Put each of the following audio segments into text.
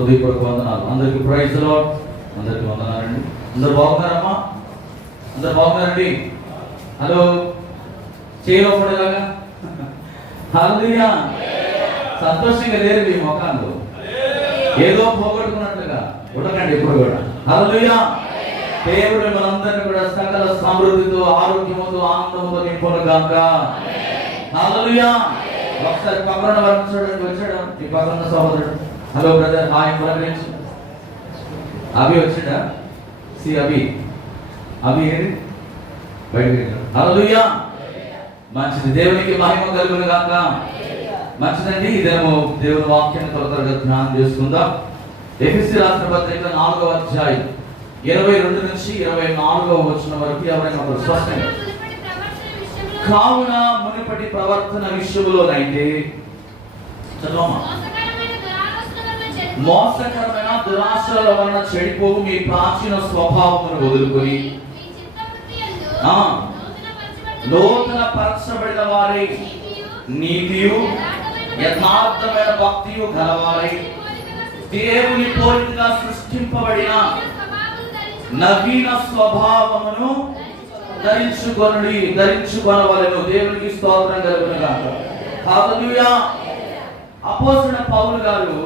హృదయపూర్వక వందనాలు. అందరికీ ప్రైజ్ ది లార్డ్. అందరికీ వందనాలండి. అందరు బాగున్నారమ్మా? అందరు బాగున్నారండి? హలో, చేయలో పడేలాగా హల్లెలూయా. సంతోషంగా లేరు మీ ముఖాలు, ఏదో పోగొట్టుకున్నట్లుగా ఉండకండి ఎప్పుడు కూడా. హల్లెలూయా. దేవుడు మనందరినీ కూడా సకల సమృద్ధితో, ఆరోగ్యముతో, ఆనందంతో నింపును గాక. హల్లెలూయా. ఒకసారి పక్కన వారిని చూడండి, వచ్చాడు ఈ పక్కన సహోదరుడు. హలో బ్రదర్, హాయ్ పలకరించి. అభి వచ్చాడా? సి అభి, అభి బయట. హల్లెలూయా. మంచిది, దేవునికి మహిమ కలుగును గాక. మంచిదండి. ఇదేమో దేవుని వాక్యాన్ని త్వరగా ధ్యానం చేసుకుందాం. ఎఫెసీ రాసిన పత్రిక 4వ అధ్యాయం 22 నుంచి 24వ వచనం వరకు ఎవరైనా ఒకరు స్పష్టంగా. కావున మునుపటి ప్రవర్తన విషయంలోనైతే మోసకరమైన దురాశల వలన చెడిపోవు మీ ప్రాచీన స్వభావమును వదులుకొని నూతన పరచబడిన వారి నీతియు యథార్థమైన భక్తియు గలవారై దేవుని పోలికగా సృష్టింపబడిన నవీన స్వభావమును ధరించుకొనవలెను. దేవునికి స్తోత్రం కలుగును గాక. హల్లెలూయా. అపోస్తలుడైన పౌలు గారు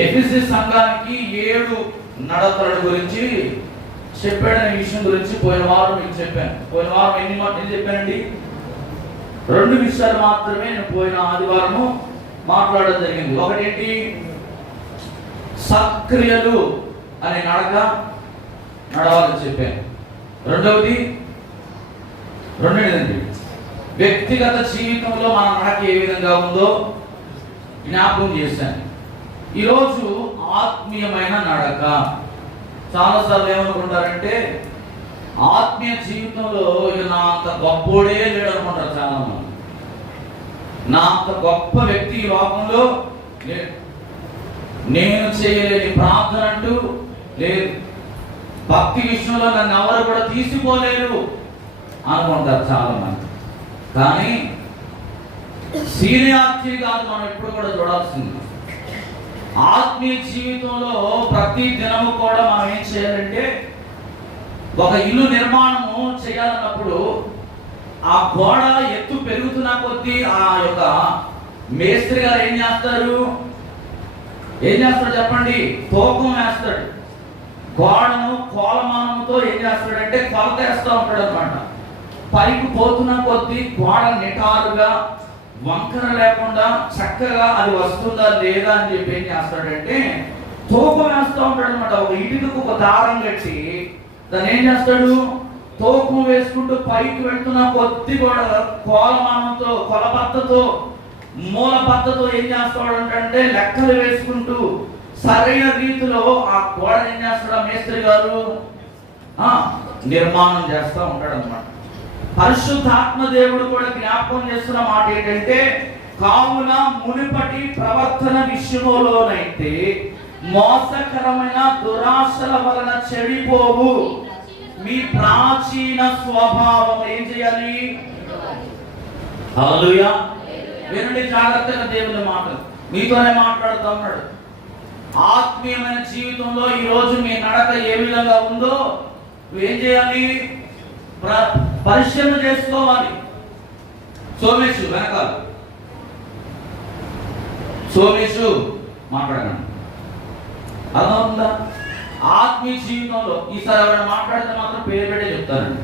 ఎఫెసీ సంఘానికి 7 నడతల గురించి చెప్పాడనే విషయం గురించి పోయిన వారం మీకు చెప్పాను. పోయిన వారం ఎన్ని మాటలు చెప్పానండి? 2 విషయాలు మాత్రమే నేను పోయిన ఆదివారము మాట్లాడడం జరిగింది. ఒకటేంటి, సక్రియలు అనే నడవాలని చెప్పాను. రెండవది వ్యక్తిగత జీవితంలో మన నడక ఏ విధంగా ఉందో జ్ఞాపకం చేశాను. ఈరోజు ఆత్మీయమైన నడక. చాలాసార్లు ఏమనుకుంటారంటే ఆత్మీయ జీవితంలో ఇక నా అంత గొప్పోడే లేడు అనుకుంటారు చాలా మంది. నా అంత గొప్ప వ్యక్తి ఈ లోకంలో లేడు, నేను చేయలేని ప్రార్థన అంటూ లేదు, భక్తి విషయంలో నన్ను ఎవరు కూడా తీసిపోలేరు అనుకుంటారు చాలా మంది. కానీ సీనియారిటీ కాదు మనం ఎప్పుడు కూడా చూడాల్సింది. ఆత్మీయ జీవితంలో ప్రతి దినము కూడా మనం ఏం చేయాలంటే, ఒక ఇల్లు నిర్మాణము చేయాలన్నప్పుడు ఆ గోడ ఎత్తు పెరుగుతున్న కొద్దీ ఆ యొక్క మేస్త్రి గారు ఏం చేస్తారు చెప్పండి? తూకం వేస్తాడు. గోడను కోలమానంతో ఏం చేస్తాడంటే కొలత వేస్తూ ఉంటాడు అనమాట. పైకి పోతున్న కొద్దీ గోడ నిటారుగా వంకర లేకుండా చక్కగా అది వస్తుందా లేదా అని చెప్పి ఏం చేస్తాడంటే తూకం వేస్తూ ఉంటాడు అనమాట. ఒక ఇటుకు ఒక దారం కట్టి దాన్ని ఏం చేస్తాడు, తూకం వేసుకుంటూ పైకి వెళ్తున్న కొద్ది కూడా కోలమానంతో, కొలబద్దతో, మూలబద్దతో ఏం చేస్తాడంటే లెక్కలు వేసుకుంటూ సరైన రీతిలో ఆ గోడ ఏం చేస్తాడు మేస్త్రి గారు నిర్మాణం చేస్తూ ఉంటాడు అన్నమాట. పరిశుద్ధాత్మ దేవుడు కూడా జ్ఞాపకం చేస్తున్న మాట ఏంటంటే, కావున మునుపటి ప్రవర్తన విషయంలోనైతే మోసకరమైన దురాశల వలన చెడిపోవు మీ ప్రాచీన స్వభావం ఏం చేయాలి? హల్లెలూయా. వినండి జాగ్రత్తగా దేవుని మాటలు, మీతోనే మాట్లాడుతూ ఉన్నాడు. ఆత్మీయమైన జీవితంలో ఈ రోజు మీ నడక ఏ విధంగా ఉందో ఏం చేయాలి? పరిశీలన చేసుకోవాలి. సోమేశు వెనకాల, సోమేశు మాట్లాడగలను. అర్థమవుతుందా? ఆత్మీయ జీవితంలో ఈసారి ఎవరైనా మాట్లాడితే మాత్రం పేరు పెట్టే చెప్తారండి.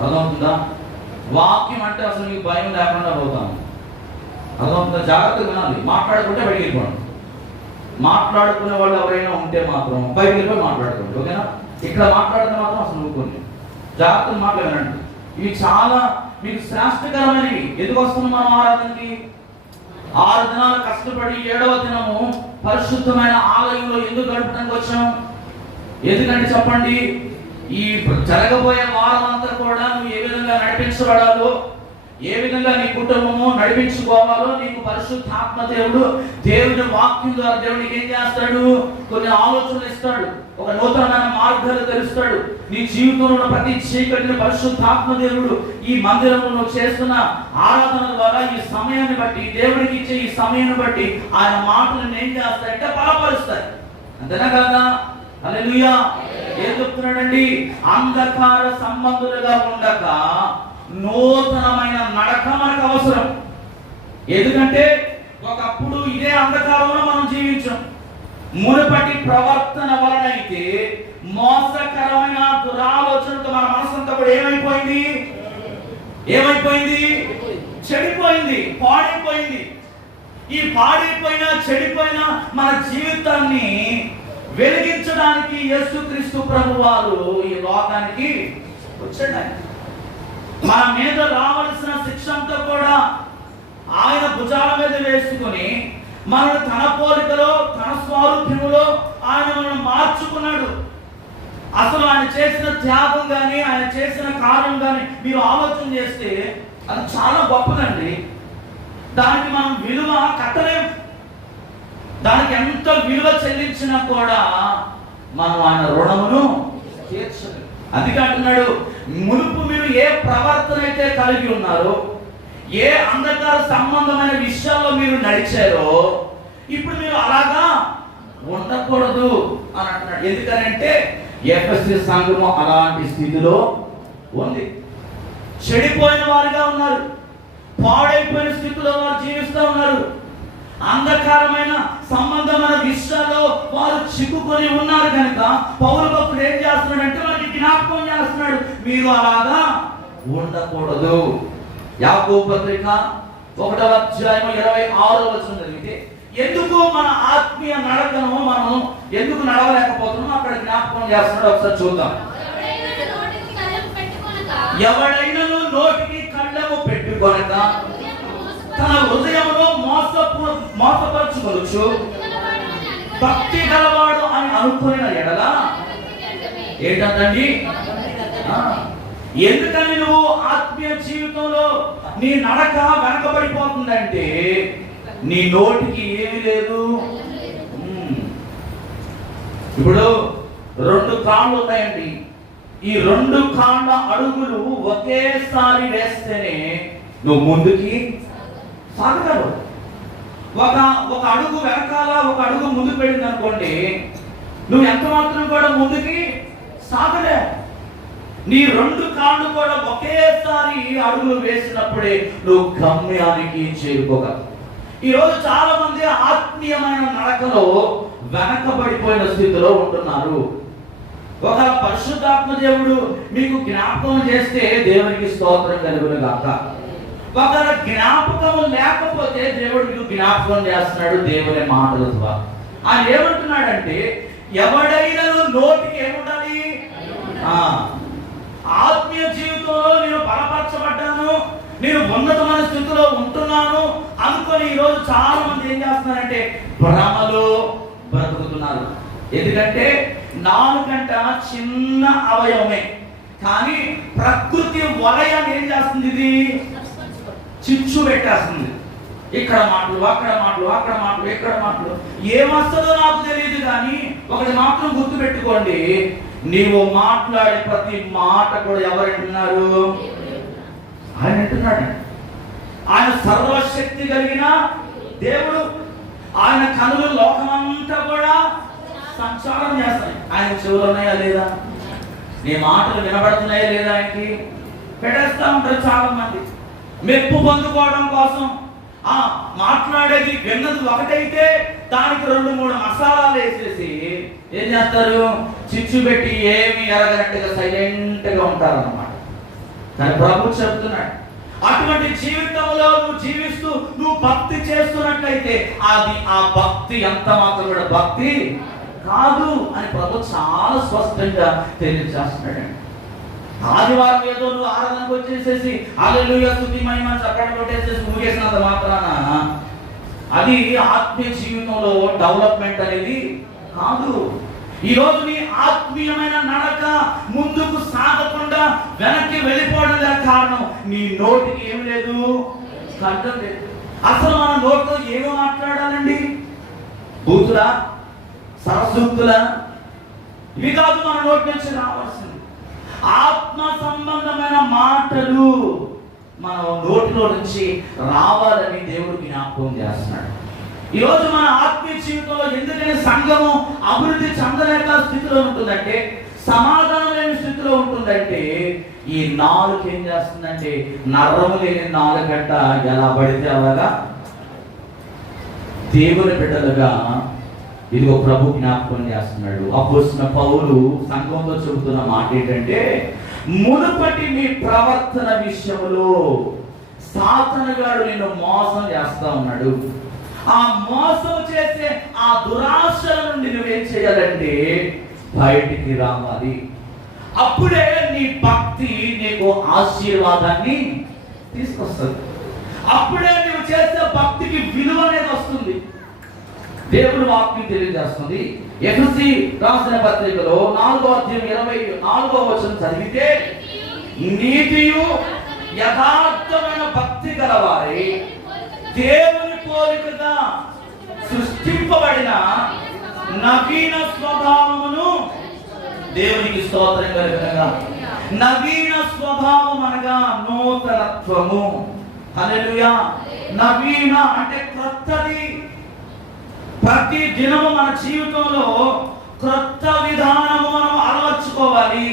అర్థమవుతుందా? వాక్యం అంటే అసలు మీకు భయం లేకుండా పోతాము. అర్థమవుతుందా? జాగ్రత్తగా వినాలి. మాట్లాడుకుంటే బయటికి వెళ్ళిపోండి. మాట్లాడుకునే వాళ్ళు ఎవరైనా ఉంటే మాత్రం బయటికి వెళ్ళిపోయి మాట్లాడుకోండి, ఓకేనా? ఇక్కడ మాట్లాడితే మాత్రం అసలు ఊరుకోండి. జాగ్రత్తగా మాటలు వినండి. ఇవి చాలా మీకు శ్రేష్టకరమైనవి. ఎందుకు వస్తున్నాం మనం ఆరాధనకి? 6 దినాలు కష్టపడి 7వ దినము పరిశుద్ధమైన ఆలయంలో ఎందుకు గడపడానికి వచ్చాం? ఎందుకంటే చెప్పండి, ఈ జరగబోయే వారం అంతా కూడా నువ్వు ఏ విధంగా నడిపించబడాలో, ఏ విధంగా నీ కుటుంబము నడిపించుకోవాలో నీకు పరిశుద్ధాత్మ దేవుడు దేవుని వాక్యం ద్వారా దేవుడికి ఏం చేస్తాడు? కొన్ని ఆలోచనలు ఇస్తాడు, ఒక నూతనమైన మార్గాలు తెలుస్తాడు. నీ జీవితంలో ఉన్న ప్రతి చీకటిని పరిశుద్ధాత్మ దేవుడు ఈ మందిరంలో నువ్వు చేస్తున్న ఆరాధన ద్వారా ఈ సమయాన్ని బట్టి, దేవుడికి ఇచ్చే ఈ సమయాన్ని బట్టి ఆయన మాటలను ఏం చేస్తాయంటే బలపరుస్తాయి. అంతేనా కదా? హల్లెలూయా. ఏం చెప్తున్నాడండి? అంధకార సంబంధులుగా ఉండక నూతనమైన నడక మనకు అవసరం. ఎందుకంటే ఒకప్పుడు ఇదే అంధకారంలో మనం జీవించాం. మునుపటి ప్రవర్తన వలన అయితే మోసకరమైన దురాలోచనతో మన మనసంతా కూడా ఏమైపోయింది? చెడిపోయింది, పాడైపోయింది. ఈ పాడైపోయిన చెడిపోయిన మన జీవితాన్ని వెలిగించడానికి యేసుక్రీస్తు ప్రభువారు ఈ లోకానికి వచ్చాడు. మన మీద రావాల్సిన శిక్ష అంతా కూడా ఆయన భుజాల మీద వేసుకుని మనల్ని తన పోలికలో, తన స్వరూపంలో ఆయన మనల్ని మార్చుకున్నాడు. అసలు ఆయన చేసిన త్యాగం కానీ, ఆయన చేసిన కార్యం కానీ మీరు ఆలోచన చేస్తే అది చాలా గొప్పదండి. దానికి మనం విలువ కట్టలేం. దానికి ఎంత విలువ చెల్లించినా కూడా మనం ఆయన రుణమును తీర్చలేం. అందుకే అంటున్నాడు, మునుపు మీరు ఏ ప్రవర్తన అయితే కలిగి ఉన్నారో, ఏ అంధకార సంబంధమైన విషయాల్లో మీరు నడిచారో, ఇప్పుడు మీరు అలాగా ఉండకూడదు అని అంటున్నాడు. ఎందుకనంటే ఎఫెసీ సంఘము అలాంటి స్థితిలో ఉంది. చెడిపోయిన వారిగా ఉన్నారు, పాడైపోయిన స్థితిలో వారు జీవిస్తూ ఉన్నారు. అంధకారమైన సంబంధమైన విషయాల్లో వారు చిక్కుకొని ఉన్నారు కనుక పౌలు భక్తుడు ఏం చేస్తున్నాడంటే మనకి జ్ఞాపకం చేస్తున్నాడు, మీరు అలాగా ఉండకూడదు. యాకోబు పత్రిక 1వ అధ్యాయం 26వ వచనం చదివితే ఎందుకు మన ఆత్మీయ నడకను మనం ఎందుకు నడవలేకపోతున్నాం అక్కడ జ్ఞాపకం చేస్తున్నాడు. ఒకసారి చూద్దాం. ఎవడైనను నోటికి కళ్ళము పెట్టుకొనక తన హృదయంలో మోసపరచుకొనుచు భక్తి గలవాడు అని అనుకున్న ఎడల ఏంటండి? ఎందుకని నువ్వు ఆత్మీయ జీవితంలో నీ నడక వెనకబడిపోతుందంటే నీ నోటికి ఏమీ లేదు. ఇప్పుడు 2 కాళ్ళు ఉన్నాయండి. ఈ 2 కాళ్ళ అడుగులు ఒకేసారి వేస్తేనే నువ్వు ముందుకి సాగగలవు. ఒక అడుగు వెనకాల ఒక అడుగు ముందుకు వెళ్ళింది అనుకోండి, నువ్వు ఎంత మాత్రం కూడా ముందుకి సాగలే. నీ 2 కాళ్ళు కూడా ఒకేసారి అడుగులు వేసినప్పుడే నువ్వు గమ్యానికి చేరుకోగలవు. ఈరోజు చాలా మంది ఆత్మీయమైన నడకలో వెనకబడిపోయిన స్థితిలో ఉంటున్నారు. ఒక పరిశుద్ధాత్మ దేవుడు మీకు జ్ఞాపకం చేస్తే దేవునికి స్తోత్రం కలుగును గాక. ఒక జ్ఞాపకం లేకపోతే దేవుడు మీకు జ్ఞాపకం చేస్తున్నాడు దేవుని మాటల ద్వారా. ఆయన ఏమంటున్నాడంటే ఎవడైనా నోటికి ఏముండాలి? ఆత్మీయ జీవితంలో నేను బలపరచబడ్డాను, నేను ఉన్నతమైన స్థితిలో ఉంటున్నాను అనుకొని ఈరోజు చాలా మంది ఏం చేస్తున్నారంటే భ్రమలో బ్రతుకుతున్నారు. ఎందుకంటే నాలుకంట చిన్న అవయవమే, కానీ ప్రకృతి వలయాన్ని ఏం చేస్తుంది? ఇది చిచ్చు పెట్టేస్తుంది. ఇక్కడ మాటలు, అక్కడ మాటలు, అక్కడ మాటలు, ఇక్కడ మాటలు, ఏమొస్తుందో నాకు తెలియదు. కానీ ఒకటి మాత్రం గుర్తు పెట్టుకోండి, నీవు మాట్లాడే ప్రతి మాట కూడా ఎవరు వింటున్నారు? ఆయన వింటున్నాడు. ఆయన సర్వశక్తి కలిగిన దేవుడు. ఆయన కనులు లోకమంతా కూడా సంచారం చేస్తాయి. ఆయన చెవులు ఉన్నాయా లేదా? నీ మాటలు వినబడుతున్నాయా లేదా? ఆయనకి పెట్టేస్తా ఉంటారు చాలా మంది మెప్పు పొందుకోవడం కోసం. మాట్లాడేది విన్నది ఒకటైతే దానికి 2-3 మసాలాలు వేసేసి ఏం చేస్తారు? చిచ్చు పెట్టి ఏమి ఎరగనట్టుగా సైలెంట్ గా ఉంటారు అన్నమాట. కానీ ప్రభు చెప్తున్నాడు, అటువంటి జీవితంలో నువ్వు జీవిస్తూ నువ్వు భక్తి చేస్తున్నట్లయితే అది ఆ భక్తి ఎంత మాత్రం కూడా భక్తి కాదు అని ప్రభు చాలా స్పష్టంగా తెలియజేస్తున్నాడు. ఆదివారం ఏదో నువ్వు ఆరాధనకు వచ్చేసేసి హల్లెలూయా స్తుతి మహిమ చప్పట్లు కొట్టేసేసి ముగిసినంత మాత్రాన అది ఆత్మీయ జీవితంలో డెవలప్మెంట్ అనేది కాదు. ఈరోజు నీ ఆత్మీయమైన నడక ముందుకు సాగకుండా వెనక్కి వెళ్ళిపోవడం కారణం నీ నోటికి ఏం లేదు, కంఠం లేదు. అసలు మన నోటితో ఏమో మాట్లాడాలండి? బూతులా, సరసూక్తులా? ఇవి కాదు మన నోటి నుంచి రావాల్సింది. ఆత్మ సంబంధమైన మాటలు మన నోటిలో నుంచి రావాలని దేవుడు జ్ఞాపకం చేస్తున్నాడు. ఈరోజు మన ఆత్మీయ జీవితంలో ఎందుకని సంఘము అభివృద్ధి చెందలేక స్థితిలో ఉంటుందంటే, సమాధానం లేని స్థితిలో ఉంటుందంటే, ఈ నాలుగు ఏం చేస్తుందంటే, నరము లేని నాలుగంట ఎలా పడితే అలాగా దేవుని బిడ్డలుగా ఇదిగో ప్రభు జ్ఞాపకం చేస్తున్నాడు. అపోస్తలుడైన పౌలు సంఘంతో చెబుతున్న మాట ఏంటంటే, మునుపటి మీ ప్రవర్తన విషయంలో సాతానుగాడు నిన్ను మోసం చేస్తా ఉన్నాడు. ఆ మోసం చేసే ఆ దురాశల నుండి నువ్వేం చేయాలంటే బయటికి రావాలి. అప్పుడే నీ భక్తి నీకు ఆశీర్వాదాన్ని తీసుకొస్తుంది. అప్పుడే నువ్వు చేసే భక్తికి విలువ అనేది వస్తుంది. దేవుని వాక్యం తెలియజేస్తుంది. ఎఫెసీ రాసిన పత్రికలో 4వ అధ్యాయం 24వ వచనం చదివితే, నీతియు యథార్థమైన భక్తి గలవారై దేవుని పోలికగా సృష్టింపబడిన నవీన స్వభావమును, దేవునికి స్తోత్రం కలుగునుగా. నవీన స్వభావం అనగా నూతనత్వము. హల్లెలూయా. నవీన అంటే క్రొత్తది. ప్రతి దినము మన జీవితంలో క్రొత్త విధానము మనం అలవర్చుకోవాలి.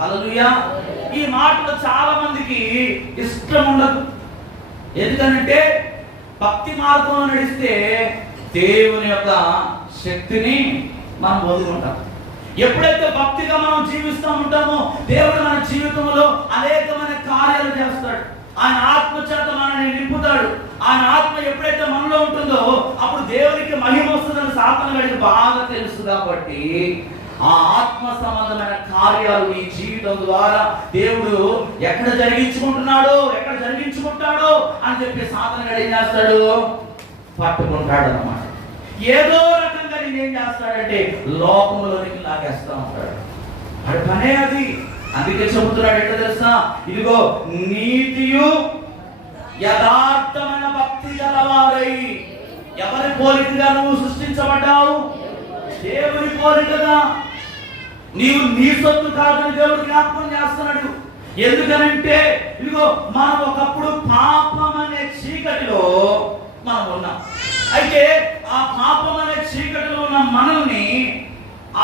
హల్లెలూయా. ఈ మాటలు చాలా మందికి ఇష్టం ఉండదు. ఎందుకంటే భక్తి మార్గంలో నడిస్తే దేవుని యొక్క శక్తిని మనం వదులుకుంటాం. ఎప్పుడైతే భక్తిగా మనం జీవిస్తూ ఉంటామో దేవుడు మన జీవితంలో అనేకమైన కార్యాలు చేస్తాడు. ఆయన ఆత్మ చేత మనల్ని నింపుతాడు. ఆయన ఆత్మ ఎప్పుడైతే మనలో ఉంటుందో అప్పుడు దేవునికి మహిమ వస్తుందని సాతానుగాడికి బాగా తెలుసు. కాబట్టి ఆ ఆత్మ సంబంధమైన కార్యాలు నీ జీవితం ద్వారా దేవుడు ఎక్కడ జరిగించుకుంటాడో అని చెప్పి సాతానుగాడు ఏం చేస్తాడు? పట్టుకుంటాడు అన్నమాట. ఏదో రకంగా నేనేం చేస్తాడంటే లోకంలోనికి లాగేస్తా ఉంటాడు. అది పనే అది. అందుకే చెబుతున్నాడు ఏంటో తెలుసా? ఇదిగో నీతియు యథార్థమైన భక్తి గలవారై. ఎవరి పోలికగా నువ్వు సృష్టించబడ్డావు? దేవుని పోలికగా. నీవు నీ సొత్తు కాదని దేవుడు జ్ఞాపకం చేస్తున్నాడు. ఎందుకనంటే ఇదిగో మనం ఒకప్పుడు పాపం అనే చీకటిలో మనం ఉన్నాం. అయితే ఆ పాపం అనే చీకటిలో ఉన్న మనల్ని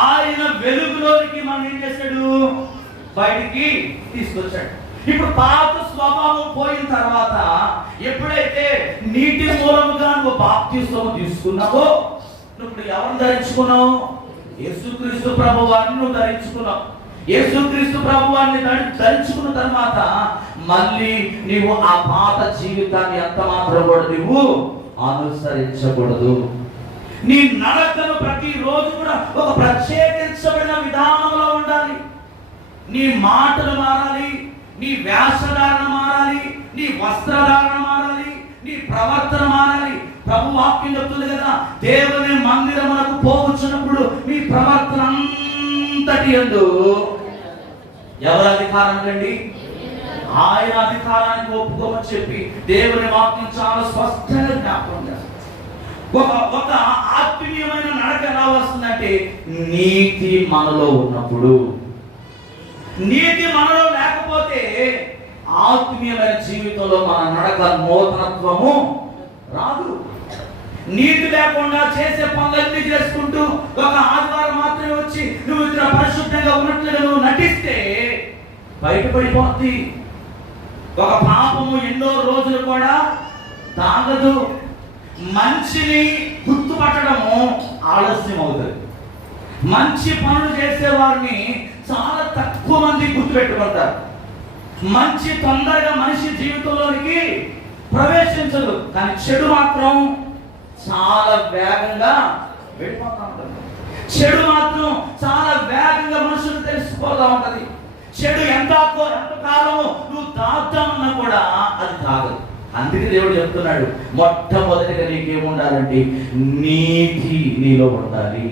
ఆయన వెలుగులోనికి మనం ఏం చేశాడు? బయటికి తీసుకొచ్చాడు. ఇప్పుడు పాత స్వభావం పోయిన తర్వాత ఎప్పుడైతే నీటి మూలముగా నువ్వు బాప్తిస్మము తీసుకున్నావో, ఇప్పుడు ఎవరిని ధరించుకున్నావు? యేసుక్రీస్తు ప్రభువారిని నువ్వు ధరించుకున్నావు. యేసుక్రీస్తు ప్రభువారిని ధరించుకున్న తర్వాత మళ్ళీ నీవు ఆ పాత జీవితాన్ని ఎంత మాత్రం కూడా నువ్వు అనుసరించకూడదు. నీ నడకను ప్రతిరోజు కూడా ఒక ప్రత్యేకించబడిన విధానంలో ఉండాలి. నీ మాటలు మారాలి, నీ వేషధారణ మారాలి, నీ వస్త్రధారణ మారాలి, నీ ప్రవర్తన మారాలి. ప్రభు వాక్యం చెప్తుంది కదా, దేవుని మందిరమునకు పోవచ్చున్నప్పుడు మీ ప్రవర్తన అంతటి యందు ఎవరి అధికారం కండి? ఆయన అధికారానికి ఒప్పుకోమని చెప్పి దేవుని వాక్యం చాలా స్పష్టంగా జ్ఞాపకం చేస్తుంది. ఒక ఆత్మీయమైన నడక ఎలా వస్తుందంటే నీతి మనలో ఉన్నప్పుడు. నీతి మనలో లేకపోతే ఆత్మీయమైన జీవితంలో మన నడక నూతనత్వము రాదు. నీతి లేకుండా చేసే పనులన్నీ చేసుకుంటూ ఒక ఆదివారం మాత్రమే వచ్చి నువ్వు ఇతర పరిశుద్ధంగా ఉన్నట్లుగా నువ్వు నటిస్తే బయటపడిపోద్ది. ఒక పాపము ఎన్నో రోజులు కూడా తాగదు. మంచిని గుర్తుపట్టడము ఆలస్యం అవుతుంది. మంచి పనులు చేసే వారిని చాలా తక్కువ మంది గుర్తుపెట్టుకుంటారు. మంచి తొందరగా మనిషి జీవితంలోనికి ప్రవేశించదు, కానీ చెడు మాత్రం చాలా వేగంగా వెళ్ళిపోతూ ఉంటుంది. చెడు మాత్రం చాలా వేగంగా మనుషులు తెలిసిపోతూ ఉంటది. చెడు ఎంత కాలము నువ్వు దాద్దామన్నా కూడా అది తాగదు. అందుకే దేవుడు చెప్తున్నాడు, మొట్టమొదటిగా నీకేముండాలంటే నీతి నీలో ఉండాలి.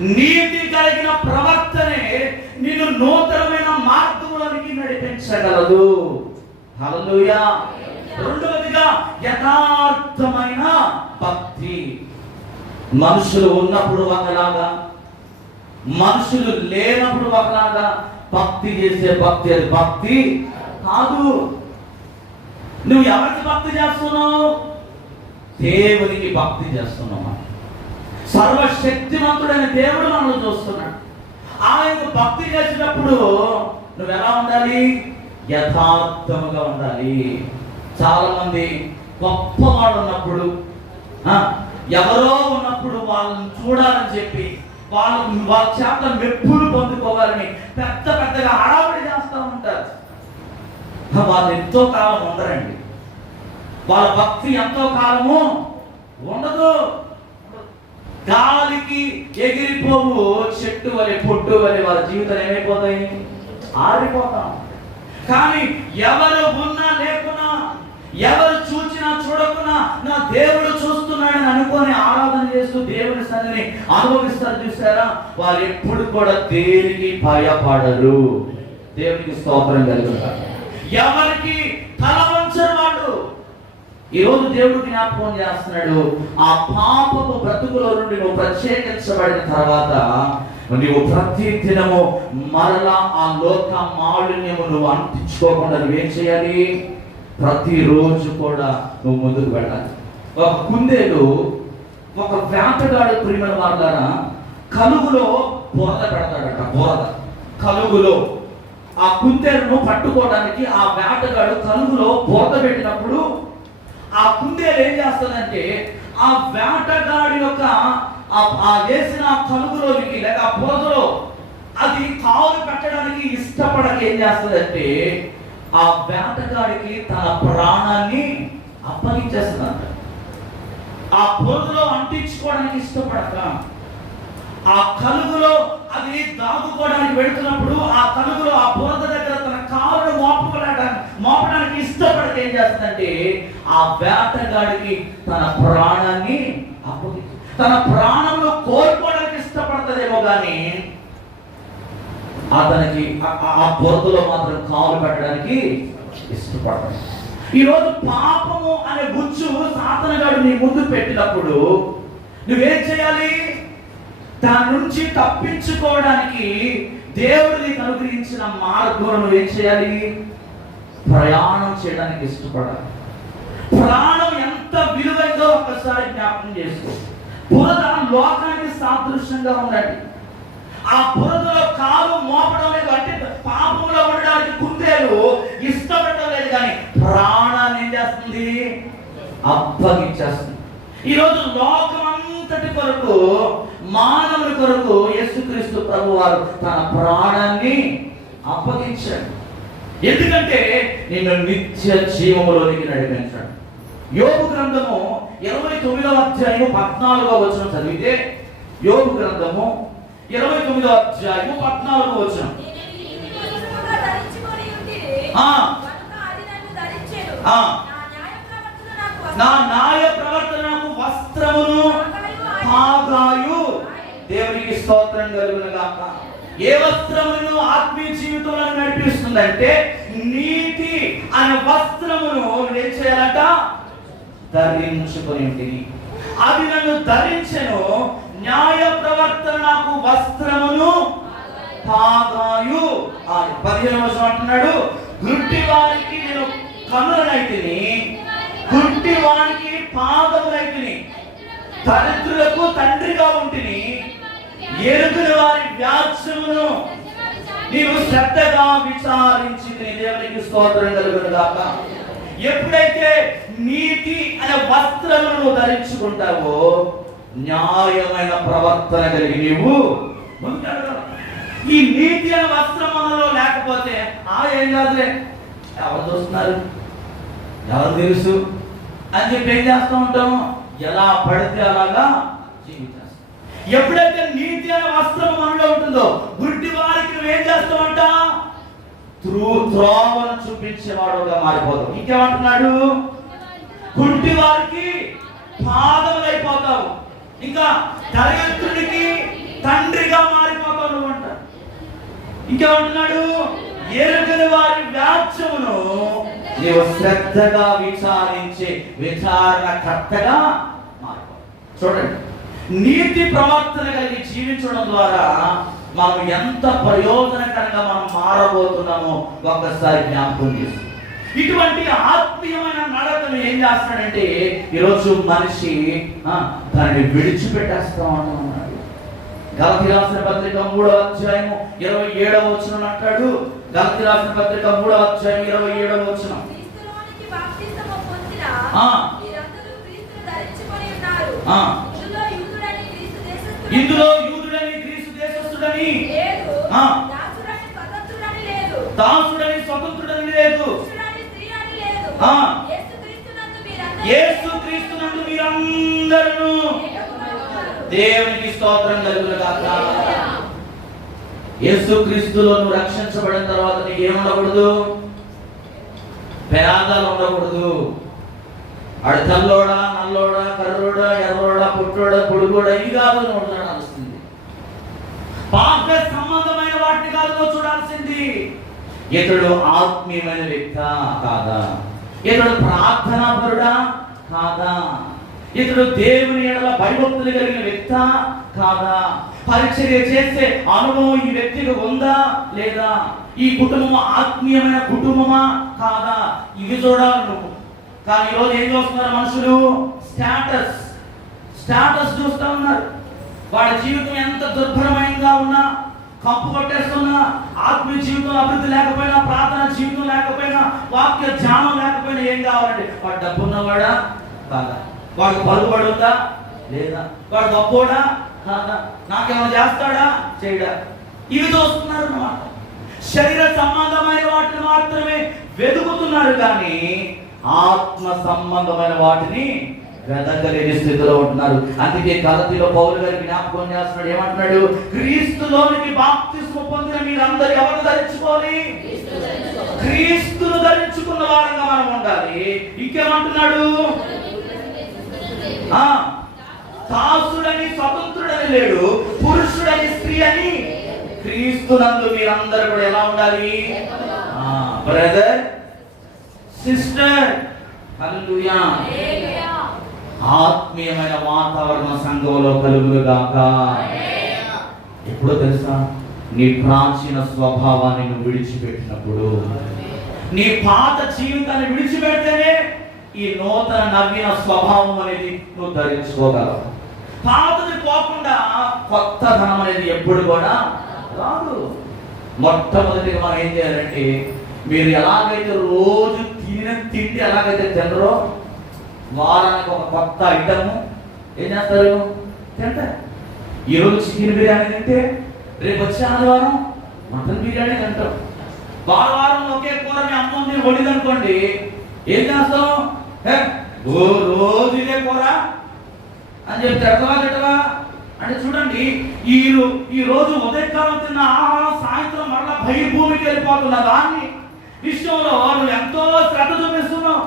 నీతి కలిగిన ప్రవర్తనే నిన్ను నూతనమైన మార్గంలోనికి నడిపించగలదు. హల్లెలూయా. రెండవదిగా యథార్థమైన భక్తి. మనుషులు ఉన్నప్పుడు ఒకలాగా, మనుషులు లేనప్పుడు ఒకలాగా భక్తి చేసే భక్తి అది భక్తి కాదు. నువ్వు ఎవరికి భక్తి చేస్తున్నావు? దేవునికి భక్తి చేస్తున్నావు. సర్వశక్తివంతుడైన దేవుడు మనల్ని చూస్తున్నాడు. ఆయనకు భక్తి చేసినప్పుడు నువ్వు ఎలా ఉండాలి? యథార్థముగా ఉండాలి. చాలా మంది గొప్పవాడు ఉన్నప్పుడు, ఎవరో ఉన్నప్పుడు వాళ్ళని చూడాలని చెప్పి వాళ్ళ చేత మెప్పులు పొందుకోవాలని పెద్ద పెద్దగా హడావిడి చేస్తూ ఉంటారు. వాళ్ళు ఎంతో కాలం ఉండరండి. వాళ్ళ భక్తి ఎంతో కాలము ఉండదు. గాలికి ఎగిరిపోవు చెట్టు వలె పొట్టు వలె వాళ్ళ జీవితం ఏమైపోతాయి? ఆరిపోతాం. కానీ ఎవరు ఉన్నా లేకున్నా, ఎవరు చూచినా చూడకున్నా నా దేవుడు చూస్తున్నాడని అనుకొని ఆరాధన చేస్తూ దేవుని సన్నిధిని అనుభవిస్తారు. చూసారా? వాళ్ళు ఎప్పుడు కూడా దేనికి భయపడరు. దేవునికి స్తోత్రం కలుగుతారు. ఎవరికి తల వంచరు వాళ్ళు. ఈరోజు దేవుడు జ్ఞాపకం చేస్తున్నాడు, ఆ పాపపు బ్రతుకులో నుండి నువ్వు ప్రత్యేకించబడిన తర్వాత నువ్వు ప్రతి దినము మరలా ఆ లోక మాలిన్యము నువ్వు అంటించుకోకుండా నువ్వేం చేయాలి? ప్రతిరోజు కూడా నువ్వు ముందుకు వెళ్ళాలి. ఒక కుందేలు, ఒక వేటగాడు ప్రియమైన వాళ్ళారా కలుగులో బురద పెడతాడట. బురద కలుగులో ఆ కుందేలును పట్టుకోవడానికి ఆ వేటగాడు కలుగులో బురద పెట్టినప్పుడు ఆ కుందేలు ఏం చేస్తుందంటే ఆ వేటగాడి యొక్క ఆ వేసిన కలుగులోనికి లేక ఆ బురదలో అది కాలు పెట్టడానికి ఇష్టపడక ఏం చేస్తుందంటే ఆ వేటగాడికి తన ప్రాణాన్ని అప్పగించేస్తుందంట. ఆ బురదలో అంటించుకోవడానికి ఇష్టపడక ఆ కలుగులో అది దాగుకోవడానికి వెళుతున్నప్పుడు ఆ కలుగులో ఆ బురద దగ్గర తన కాలును మోపడానికి ఇష్టపడక ఏం చేస్తుందంటే ఆ వేటగాడికి తన ప్రాణాన్ని తన ప్రాణంలో కోల్పోవడానికి ఇష్టపడతదేమో కానీ అతనికి ఆ బురదలో మాత్రం కాలు పెట్టడానికి ఇష్టపడతాడు. ఈరోజు పాపము అనే గుచ్చు సాతానుగాడు నీ ముందు పెట్టినప్పుడు నువ్వేం చేయాలి? దాని నుంచి తప్పించుకోవడానికి దేవుడు నీకు అనుగ్రహించిన మార్గంలో నువ్వేం చేయాలి? ప్రయాణం చేయడానికి ఇష్టపడాలి. ప్రాణం ఎంత విలువైందో ఒక్కసారి జ్ఞాపకం చేసుకో. బురద లోకానికి సాదృశ్యంగా ఉందండి. ఆ బురదలో కాలు మోపడం లేదు అంటే పాపంలో ఉండడానికి కుందేలు ఇష్టపడటం లేదు, కానీ ప్రాణాన్ని ఏం చేస్తుంది? అప్పగించేస్తుంది. ఈరోజు లోకం అంతటి కొరకు, మానవుని కొరకు యేసుక్రీస్తు ప్రభువారు తన ప్రాణాన్ని అప్పగించాడు. ఎందుకంటే నిన్ను నిత్య జీవములోనికి నడిపించాడు. యోబు గ్రంథము 29వ అధ్యాయము 14వ వచనం చదివితే, యోబు గ్రంథము 29వ అధ్యాయము 14వ వచనం. నా న్యాయ ప్రవర్తన నాకు వస్త్రమును పాగాయు. దేవునికి స్తోత్రం కలుగును గాక. ఏ వస్త్రమును ఆత్మీయ జీవితంలో నడిపిస్తుందంటే నీతి అనే వస్త్రమును ఏం చేయాలంట? ధరించుకొని ఉంటుంది. అది నన్ను ధరించెను. న్యాయ ప్రవర్తన నాకు వస్త్రమును పాగాయు. 15వ వచనం అంటున్నాడు, గుడ్డి వారికి నేను కన్నులనైతిని, గుడ్డి వారికి పాదములైతిని, దరిద్రులకు తండ్రిగా ఉంటిని, ఎరుగుని వారి వ్యాజ్యమును నీవు శ్రద్ధగా విచారించి. దేవునికి స్తోత్రం కలుగును గాక. ఎప్పుడైతే నీతి అనే వస్త్రమును ధరించుకుంటావో న్యాయమైన ప్రవర్తన కలిగి నీవు ఉంటావు. ఈ నీతి అనే వస్త్రం మనలో లేకపోతే ఏం కాదులే, ఎవరు చూస్తున్నారు, ఎవరు తెలుసు అని చెప్పి ఏం చేస్తూ ఉంటాము? ఎలా పడితే అలాగా జీవితాం. ఎప్పుడైతే నీతి అనే వస్త్రం మనలో ఉంటుందో గుడ్డి వారికి నువ్వేం చేస్తావంట? త్రోవను చూపించేవాడుగా మారిపోతావు. ఇంకేమంటున్నాడు? గుడ్డి వారికి పాదములైపోతావు. ఇంకా దరిద్రుడికి తండ్రి ఇంకేమంటున్నాడు? ఎరుగని వారి వ్యాజ్యమును నీవు శ్రద్ధగా విచారించే విచారణకర్తగా మారు. చూడండి, నీతి ప్రవర్తన కలిగి జీవించడం ద్వారా మనం ఎంత ప్రయోజనకరంగా మనం మారబోతున్నామో ఒక్కసారి జ్ఞాపకం చేసి, ఇటువంటి ఆత్మీయమైన నడకను ఏం చేస్తాడంటే ఈరోజు మనిషి దాన్ని విడిచిపెట్టేస్తా ఉన్నాడు. గలతీ రాసిన పత్రిక 3వ అధ్యాయము 27వ వచనం అంటాడు. గలతీ రాసిన పత్రిక 3వ అధ్యాయం 27వ వచనం, ఇందులో యూదుడని గ్రీసు దేశస్థుడని దాసుడని స్వతంత్రుడని లేదు, యేసుక్రీస్తునందు మీరందరూ దేవునికి స్తోత్రం కలుగునుగాక. యేసుక్రీస్తులో నువ్వు రక్షించబడిన తర్వాత నీకు ఏముండకూడదు? పేదాలు ఉండకూడదు. ఆడు తెల్లోడా, నల్లోడా, కర్రోడా, ఎర్రోడా, పుట్టోడా, పొడుగోడా ఇవి కాదు చూడాల్సింది. పాప సంబంధమైన వాటిని కాదు చూడాల్సింది. ఇతడు ఆత్మీయమైన వ్యక్త కాదా? ఇతడు ప్రార్థనా పరుడా కాదా? ఇతడు దేవుని ఎడల భయభక్తులు కలిగిన వ్యక్త కాదా? పరిచర్య చేసే అనుభవం ఈ వ్యక్తికి ఉందా లేదా? ఈ కుటుంబం ఆత్మీయమైన కుటుంబమా కాదా? ఇవి చూడాలి నువ్వు. కానీ ఈరోజు ఏం చూస్తున్నారు మనుషులు? స్టాటస్ చూస్తూ ఉన్నారు. వాడి జీవితం ఎంత దుర్భరమైనగా ఉన్నా, కప్పు కొట్టేస్తున్నా, ఆత్మీయ జీవితంలో అభివృద్ధి లేకపోయినా, ప్రార్థన జీవితం లేకపోయినా, వాక్య ధ్యానం లేకపోయినా ఏం కావాలండి? వాడు డబ్బు ఉన్నవాడా కాదా? వాడు పలుకుబడి ఉందా లేదా? వాడు గొప్పోడా కాదా? నాకేమైనా చేస్తాడా చేయడా? ఇవి చూస్తున్నారు అన్నమాట. శరీర సంబంధమైన వాటిని మాత్రమే వెతుకుతున్నారు, కానీ ఆత్మ సంబంధమైన వాటిని వెతకలేని స్థితిలో ఉంటున్నారు. అందుకే గలతీలో పౌలు గారి జ్ఞాపకం చేస్తున్నాడు. ఏమంటున్నాడు? క్రీస్తులోనికి బాప్తిస్మం పొందిన మీరందరూ ఎవరు ధరించుకోవాలి? క్రీస్తును ధరించుకున్న వారంగా మనం ఉండాలి. ఇంకేమంటున్నాడు? దాసుడని స్వతంత్రుడని లేడు, పురుషుడని స్త్రీ అని క్రీస్తునందు మీరందరూ కూడా ఎలా ఉండాలి? బ్రదర్, సిస్టర్, హల్లెలూయా. ఆత్మీయమైన వాతావరణం సంఘంలో కలుగునుగాక. ఎప్పుడో తెలుసా? నీ ప్రాచీన స్వభావాన్ని నువ్వు విడిచిపెట్టినప్పుడు, నీ పాత జీవితాన్ని విడిచిపెడితేనే ఈ నూతన నవీన స్వభావం అనేది నువ్వు ధరించుకోగలవు. పాతది పోకుండా కొత్త ధనం అనేది ఎప్పుడు కూడా రాదు. మొట్టమొదటిగా మనం ఏం చేయాలంటే, మీరు ఎలాగైతే రోజు తినే తిండి ఎలాగైతే తినరో, వారానికి ఒక కొత్త ఐటమ్ ఏం చేస్తారు? తింటారు. ఈరోజు చికెన్ బిర్యానీ తింటే రేపు వచ్చే ఆదివారం మటన్ బిర్యానీ తింటారు. వారం ఒకే కూర మీ అమ్మ వండిదనుకోండి, ఏం చేస్తాం? రోజు ఇదే కూర అని చెప్పి తిడతావా అంటే చూడండి, ఈ రోజు ఉదయకాలం తిన్న ఆహారం సాయంత్రం మళ్ళా బహిర్భూమికి వెళ్ళిపోతున్న దాన్ని విషయంలో నువ్వు ఎంతో శ్రద్ధ చూపిస్తున్నావు.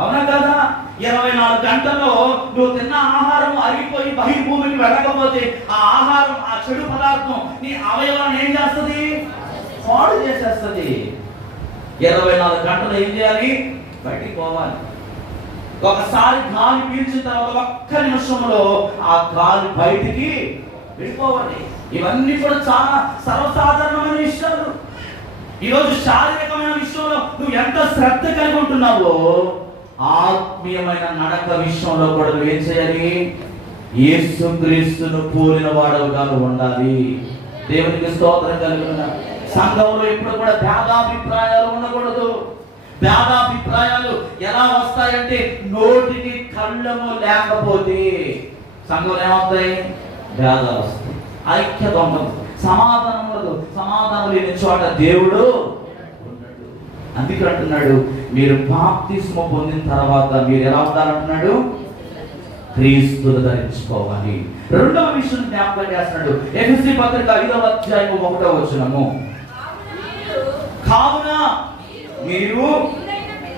అవునా కదా? 24 గంటల్లో నువ్వు తిన్న ఆహారం అరిగిపోయి బహిర్భూమికి వెళ్ళకపోతే ఆ ఆహారం, ఆ చెడు పదార్థం నీ అవయవాన్ని ఏం చేస్తుంది? పాడు చేసేస్తుంది. 24 గంటలు ఏం చేయాలి? బయటికి పోవాలి. ఒకసారి గాలి పీల్చిన తర్వాత ఒక్క నిమిషంలో ఆ గాలి బయటికి వెళ్ళిపోవాలి. ఇవన్నీ కూడా చాలా సర్వసాధారణమైన విషయాలు. ఈరోజు శారీరకమైన విషయంలో నువ్వు ఎంత శ్రద్ధ కలిగి ఉంటున్నావో, ఆత్మీయమైన నడక విషయంలో కూడా నువ్వు ఏం చేయాలి? యేసుక్రీస్తును పోలిన వాడవుగా ఉండాలి. దేవునికి స్తోత్రం కలుగును. సంఘంలో ఎప్పుడు కూడా భేదాభిప్రాయాలు ఉండకూడదు. భేదాభిప్రాయాలు ఎలా వస్తాయంటే, నోటికి కళ్ళము లేకపోతే సంఘంలో ఏమవుతాయి? భేదాలు వస్తాయి, ఐక్యత ఉండదు, సమాధానం ఉండదు. సమాధానం లేని చోట దేవుడు ఉన్నాడు. అందుకే అంటున్నాడు, మీరు బాప్తిస్మం పొందిన తర్వాత మీరు ఎలా ఉండాలంటున్నాడు? క్రీస్తును ధరించుకోవాలి. రెండవ విషయం జ్ఞాపకం చేస్తున్నాడు. ఎఫెసీ పత్రిక 5వ అధ్యాయం 1వ వచనము, కావున మీరు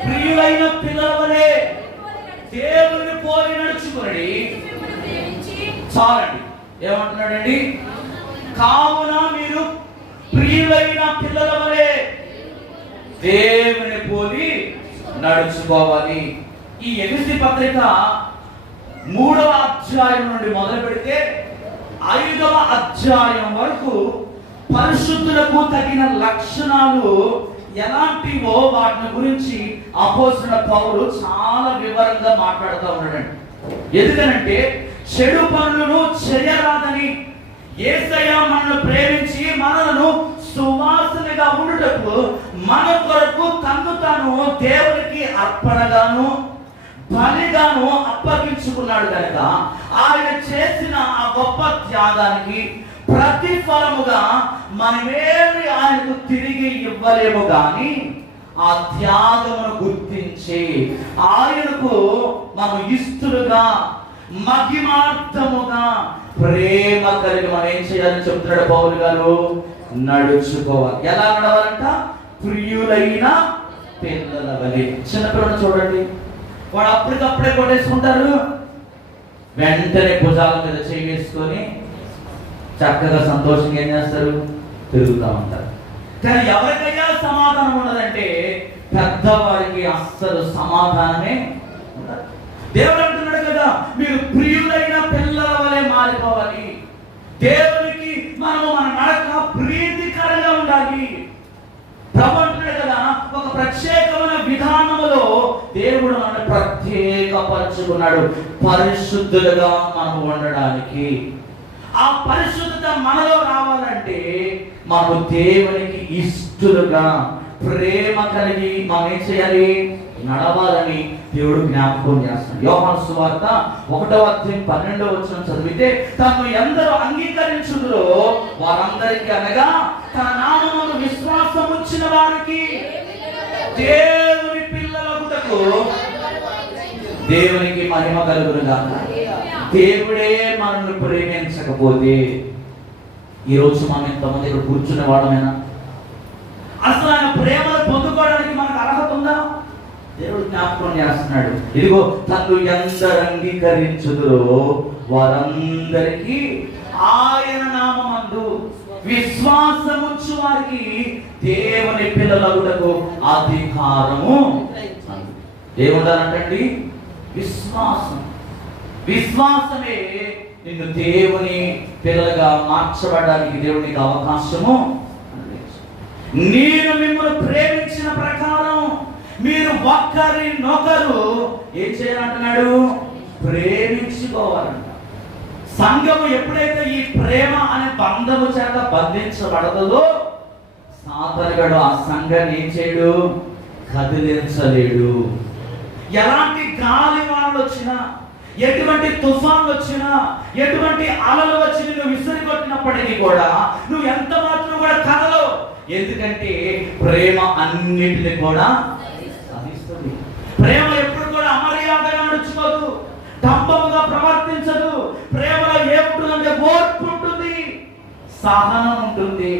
ప్రియులైన పిల్లల వలె దేవుని పోలి నడుచుకుని. చాలండి. ఏమంటున్నాడండి? కావున మీరు ప్రియులైన పిల్లల వలె దేవుని పోలి నడుచుకోవాలి. ఈ ఎఫెసీ పత్రిక 3వ అధ్యాయం నుండి మొదలు పెడితే 5వ అధ్యాయం వరకు పరిశుద్ధులకు తగిన లక్షణాలు ఎలాంటివో వాటిని గురించి అపోస్తలుడైన పౌలు చాలా వివరంగా మాట్లాడుతూ ఉన్నాడండి. ఎందుకనంటే చెడు పనులను చేయరాదని యేసయ్య మనల్ని ప్రేమించి మనలను సువాసనగా ఉండుటకు మన కొరకు తన్ను తాను దేవునికి అర్పణగాను బలిగాను అప్పగించుకున్నాడు కనుక ఆయన చేసిన ఆ గొప్ప త్యాగానికి ప్రతిఫలముగా మనమేమి ఆయనకు తిరిగి ఇవ్వలేము కానీ ఆ త్యాగమును గుర్తించి ఆయనకు మనం ఇస్తులుగా మహిమార్థముగా ప్రేమ కలిగి మనం ఏం చేయాలని చెప్తున్నాడు పౌలు గారు? నడుచుకోవాలి. ఎలా నడవాలంట? ప్రియులైన పిల్లల వలె. చిన్నపిల్లలు చూడండి, వాడు అప్పటికప్పుడే కొట్టేసుకుంటారు, వెంటనే భుజాల మీద చేయి వేసుకొని చక్కగా సంతోషంగా ఏం చేస్తారు? తిరుగుతూ ఉంటారు. కానీ ఎవరికైనా సమాధానం ఉండదంటే పెద్దవారికి అస్సలు సమాధానమే ఉండదు. దేవుడు అంటున్నాడు కదా, మీరు ప్రియులైన పిల్లల వలె మారిపోవాలి. దేవునికి మనము మన నడక ప్రీతికరంగా ఉండాలి. ప్రభు అంటున్నాడు కదా, ఒక ప్రత్యేకమైన విధానములో దేవుడు మనల్ని ప్రత్యేకపరచుకున్నాడు పరిశుద్ధులుగా మనం ఉండడానికి. ఆ పరిశుద్ధత మనలో రావాలంటే మనము దేవునికి ఇష్టలుగా ప్రేమ కలిగి మనం ఏం చేయాలి? నడవాలని దేవుడు జ్ఞాపకం చేస్తాడు. యోహాను సువార్త 1వ అధ్యాయం 12వ వచనం చదివితే, తను ఎందరూ అంగీకరించుదురో వారందరికీ అనగా తన నామమున విశ్వాసం ఉంచిన వారికి దేవుని పిల్లలగుటకు దేవునికి మహిమ కలుగునుగాక. దేవుడే మనల్ని ప్రేమించకపోతే ఈరోజు మనం ఇంతమంది ఇక్కడ కూర్చునే వాళ్ళమైనా? అసలు ఆయన ప్రేమను పొందుకోవడానికి మనకు అర్హత ఉందా? దేవుడు జ్ఞాపకం చేస్తున్నాడు. ఇదిగో తను ఎందరు అంగీకరించుదురో వారందరికీ ఆయన నామమందు విశ్వాసముంచు వారికి దేవుని పిల్లలగుటకు అధికారము. ఏముండాలంటండి? విశ్వాసం. విశ్వాసమే నిన్ను దేవుని పిల్లలుగా మార్చబడడానికి దేవునికి అవకాశము. నేను మిమ్మల్ని ప్రేమించిన ప్రకారం మీరు ఒకరినొకరు ఏం చేయాలంటున్నాడు? ప్రేమించుకోవాలంట. సంఘము ఎప్పుడైతే ఈ ప్రేమ అనే బంధము చేత బంధించబడదో సాతానుగాడు ఆ సంఘాన్ని ఏం చేయడు? కదిలించలేడు. ఎలాంటి గాలి వానలు వచ్చినా, ఎటువంటి తుఫాన్లు వచ్చినా, ఎటువంటి అలలు వచ్చి నువ్వు విసిరి కొట్టినప్పటికీ కూడా నువ్వు ఎంత మాత్రం కూడా కదలవు. ఎందుకంటే ప్రేమ అన్నిటిని కూడా సహిస్తుంది. ప్రేమ ఎప్పుడు కూడా అమర్యాదగా నడుచుకోదు, డంబముగా ప్రవర్తించదు. ప్రేమలో ఏముంటుందంటే ఓర్పు ఉంటుంది, సహనం ఉంటుంది.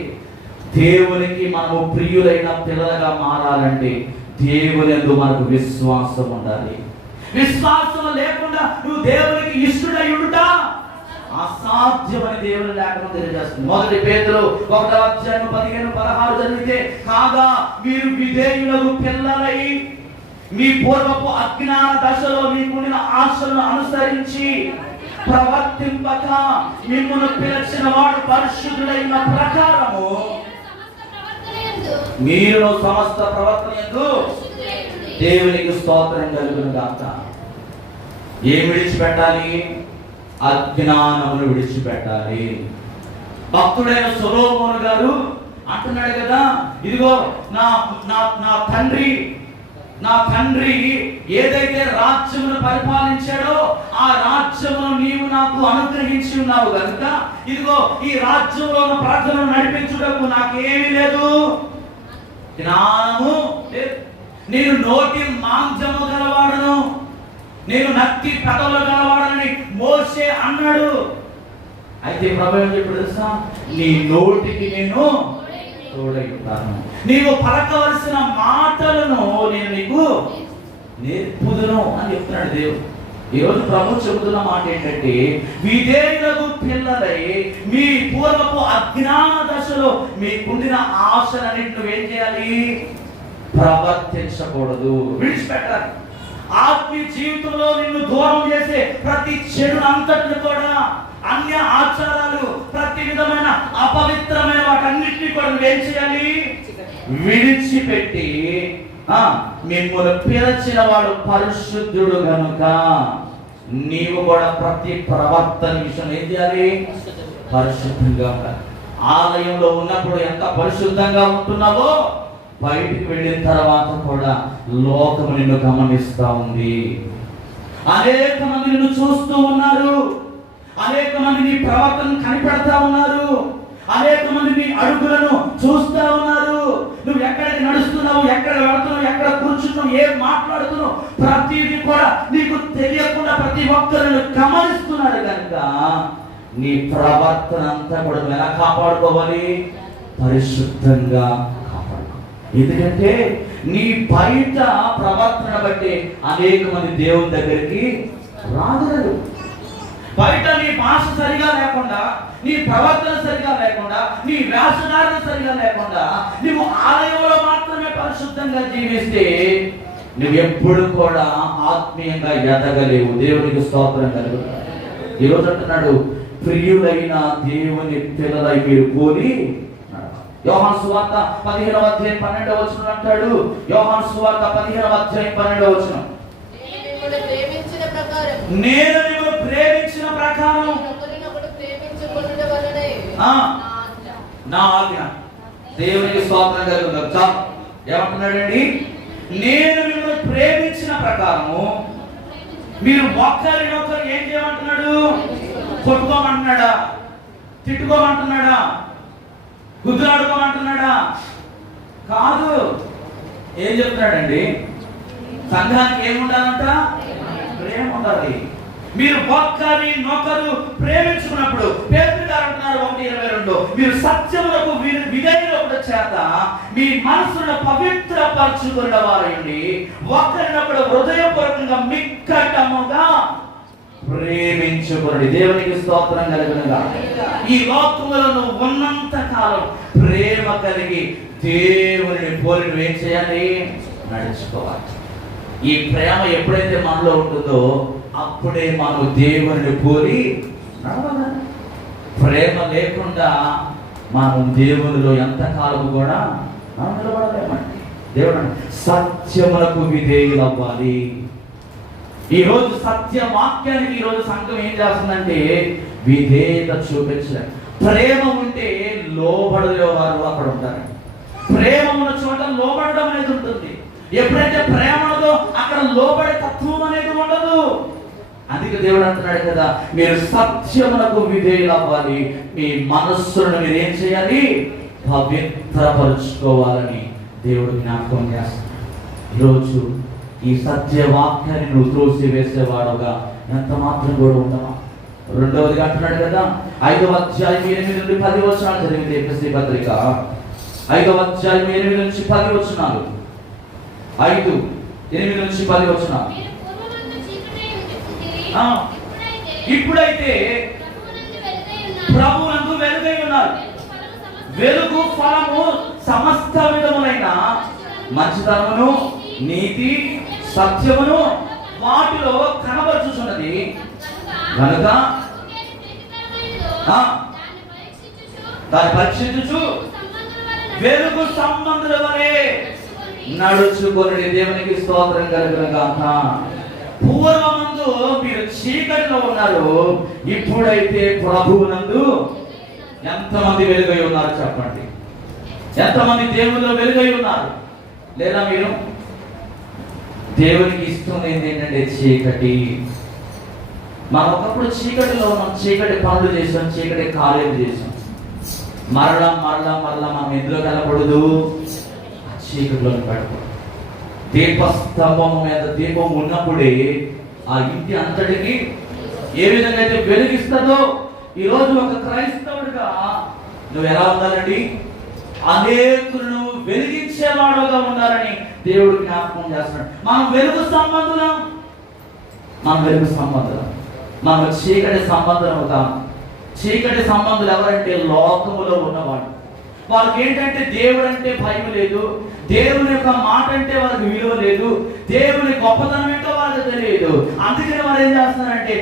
దేవునికి మనము ప్రియులైన పిల్లలుగా మారాలంటే దేవుని యందు మనకు విశ్వాసం ఉండాలి. విశ్వాసం లేకుండా నువ్వు దేవునికి ఇష్టడై ఉండుట అసాధ్యమని దేవుని లేఖనం తెలియజేస్తుంది. 1 పేతురు 1వ అధ్యాయం 15-16 చదివితే, కాగా మీరు విధేయులకు పిల్లలై మీ పూర్వపు అజ్ఞాన దశలో మీకుండిన ఆశలను అనుసరించి ప్రవర్తింపక మిమ్మల్ని పిలిచిన వాడు పరిశుద్ధుడైన ప్రకారము మీరు సమస్త ప్రవర్తన యందు దేవునికి స్తోత్రం కలుగును గాక. ఏం విడిచిపెట్టాలి? అజ్ఞానమును విడిచిపెట్టాలి. భక్తుడైన సొలొమోను గారు అంటున్నాడు కదా, ఇదిగో నా నా నా తండ్రి నా తండ్రి ఏదైతే రాజ్యమును పరిపాలించాడో ఆ రాజ్యమును నీవు నాకు అనుగ్రహించి ఉన్నావు కనుక ఇదిగో ఈ రాజ్యంలో ప్రజలను నడిపించుటకు నాకేమీ లేదు, జ్ఞానము లేదు. నేను నోటి మాంద్యము గలవాడను, నేను నత్తి పెదవులు గలవాడని మోషే అన్నాడు. అయితే ప్రభువు ఏం చెప్పాడు తెలుసా? నీ నోటికి నేను తోడై ఉంటాను, నీవు పలకవలసిన మాటలను నేను నీకు నేర్పుదును అని చెప్తున్నాడు దేవుడు. ఈరోజు ప్రభు చెబుతున్న మాట ఏంటంటే, విధేయులకు పిల్లలై మీ పూర్వపు అజ్ఞాన దశలో మీకుండిన ఆశలన్నింటిని ఏం చేయాలి? ప్రవర్తించకూడదు, విడిచిపెట్టాలి. ఆత్మీయ జీవితంలో నిన్ను దూరం చేసే ప్రతి చెడును అంతటిని కూడా, అన్య ఆచారాలు, ప్రతి విధమైన అపవిత్రమైన వాటన్నిటిని కూడా నువ్వేం చేయాలి? విడిచిపెట్టి మిమ్మల్ని పిలిచిన వాడు పరిశుద్ధుడు గనుక నీవు కూడా ప్రతి ప్రవర్తన విషయం ఏం చేయాలి? పరిశుద్ధంగా ఉండాలి. ఆలయంలో ఉన్నప్పుడు ఎంత పరిశుద్ధంగా ఉంటున్నావో బయటికి వెళ్ళిన తర్వాత కూడా లోకం నిన్ను గమనిస్తా ఉంది. అనేక మంది నిన్ను చూస్తూ ఉన్నారు, అనేక మంది నీ ప్రవర్తన కనిపెడతా ఉన్నారు, అనేక మంది నీ అడుగులను చూస్తా ఉన్నారు. నువ్వు ఎక్కడికి నడుస్తున్నావు, ఎక్కడ వెళుతున్నావు, ఎక్కడ కూర్చున్నావు, ఏం మాట్లాడుతున్నావు, ప్రతిదీ కూడా నీకు తెలియకుండా ప్రతి ఒక్కరిని గమనిస్తున్నారు. కనుక నీ ప్రవర్తన అంతా కూడా ఎలా కాపాడుకోవాలి? పరిశుద్ధంగా కాపాడుకో. ఎందుకంటే నీ బయట ప్రవర్తన బట్టి అనేక మంది దేవుని దగ్గరికి రాగలరు. బయట నీ భాష సరిగా లేకుండా, నీ ప్రవర్తన సరిగా లేకుండా, నీ వేషధారణ సరిగా లేకుండా నువ్వు ఆలయంలో మాత్రమే పరిశుద్ధంగా జీవిస్తే నువ్వు ఎప్పుడు కూడా ఆత్మీయంగా ఎదగలేవు. దేవునికి స్తోత్రం కలుగుతుంది. ఈరోజు అంటున్నాడు, ప్రియులైన దేవుని పిల్లలై మీరు పోలి. యోహాను సువార్త 15వ అధ్యాయం 12వ వచనం అంటాడు. యోహాను సువార్త 15వ అధ్యాయం 12వ వచనం, నేను నిన్ను ప్రేమించిన ప్రకారం నా ఆజ్ఞ. దేవునికి స్తోత్రం కలుగుతుంది. చాలు. ఏమంటున్నాడండి? నేను నిన్ను ప్రేమించిన ప్రకారము మీరు ఒకరినొకరు ఏం చేయమంటున్నాడు? కొట్టుకోమంటున్నాడా? తిట్టుకోమంటున్నాడా? గుద్దులాడుకోమంటున్నాడా? కాదు. ఏం చెప్తున్నాడండి? సంఘానికి ఏముండాలంట? ప్రేమ ఉండాలి. మీరు ఒకరినొకరు ప్రేమించుకున్నప్పుడు పేతురు గారు అంటున్నారు 1:22, మీరు సత్యములకు విధేయులకు చేత మీ మనసును పవిత్రపరచుకున్న వారండి ఒకరినొకరు హృదయపూర్వకంగా మిక్కటముగా ప్రేమించుకుని. దేవునికి స్తోత్రం కలుగునుగా. ఈ లోకములో నువ్వు ఉన్నంత కాలం ప్రేమ కలిగి దేవుని పోలి నువ్వేం చేయాలి? నడుచుకోవాలి. ఈ ప్రేమ ఎప్పుడైతే మనలో ఉంటుందో అప్పుడే మనం దేవుని పోలి నడవాలి. ప్రేమ లేకుండా మనం దేవునిలో ఎంతకాలం కూడా మనం నిలబడలేమండి. దేవుడు సత్యములకు విధేయులవ్వాలి. ఈరోజు సత్య వాక్యానికి ఈరోజు సంఘం ఏం చేస్తుందంటే విధేయత చూపించలేదు. ప్రేమ ఉంటే లోబడలే వారు అక్కడ ఉంటారు. ప్రేమ ఉన్న చోట లోబడడం అనేది ఉంటుంది. ఎప్పుడైతే ప్రేమ ఉండదో అక్కడ లోబడే తత్వం అనేది ఉండదు. అందుకే దేవుడు అంటున్నాడు కదా, మీరు సత్యములకు విధేయులవ్వాలి, మీ మనస్సును మీరు ఏం చేయాలి? పవిత్రపరుచుకోవాలని దేవుడు జ్ఞాపకం చేస్తున్నాడు. ఈరోజు ఈ సత్యవాక్యాన్ని నువ్వు త్రోసి వేసేవాడుగా ఎంత మాత్రం కూడా ఉండవా? రెండవదిగా అంటున్నాడు కదా, 5వ అధ్యాయం 8 నుండి 10 వచనాలు చదివితే ఎఫెసీ పత్రిక 5వ అధ్యాయం 8 నుంచి 10 వచనాలు, 5:8 నుంచి 10 వచనాలు. ఇప్పుడైతే ప్రభువునందు వెలుగై ఉన్నారు. వెలుగు ఫలము సమస్త విధములైన మంచితనమును, నీతి, సత్యమును వాటిలో కనబరుచుచున్నది కనుక దాన్ని పరీక్షించుచు వెలుగు సంబంధుల వలె నడుచుకొని. దేవునికి స్తోత్రం కలుగునుగాక. పూర్వమందు మీరు చీకటిలో ఉన్నారు, ఇప్పుడైతే ప్రభువునందు ఎంతమంది వెలుగై ఉన్నారు చెప్పండి? ఎంతమంది దేవునిలో వెలుగై ఉన్నారు? లేదా మీరు? దేవునికి ఇష్టం ఏంటంటే చీకటి. మనం ఒకప్పుడు చీకటిలో ఉన్నాం, చీకటి పనులు చేసాం, చీకటి కార్యాలు చేసాం. మరలా మనం ఎందులో కలపడదు? చీకటిలో పడకూడదు. దీపస్తంభం మీద దీపం ఉన్నప్పుడే ఆ ఇంటి అంతటికి ఏ విధంగా అయితే వెలిగిస్తుందో, ఈరోజు ఒక క్రైస్తవుడిగా నువ్వు ఎలా ఉండాలండి? అనేకులను వెలిగించేవాడుగా ఉండాలని దేవుడు జ్ఞాపకం చేస్తున్నాడు. మనం వెలుగు సంబంధులం. మన వెలుగు సంబంధం, మన చీకటి సంబంధం కాదు. చీకటి సంబంధులు ఎవరంటే లోకములో ఉన్నవాడు. వాళ్ళకి ఏంటంటే దేవుడు అంటే భయం లేదు, దేవుని యొక్క మాట అంటే వాళ్ళకి విలువ లేదు, దేవుని గొప్పతనం ఏంటో వాళ్ళకి తెలియదు. అందుకని వాళ్ళు ఏం చేస్తున్నారంటే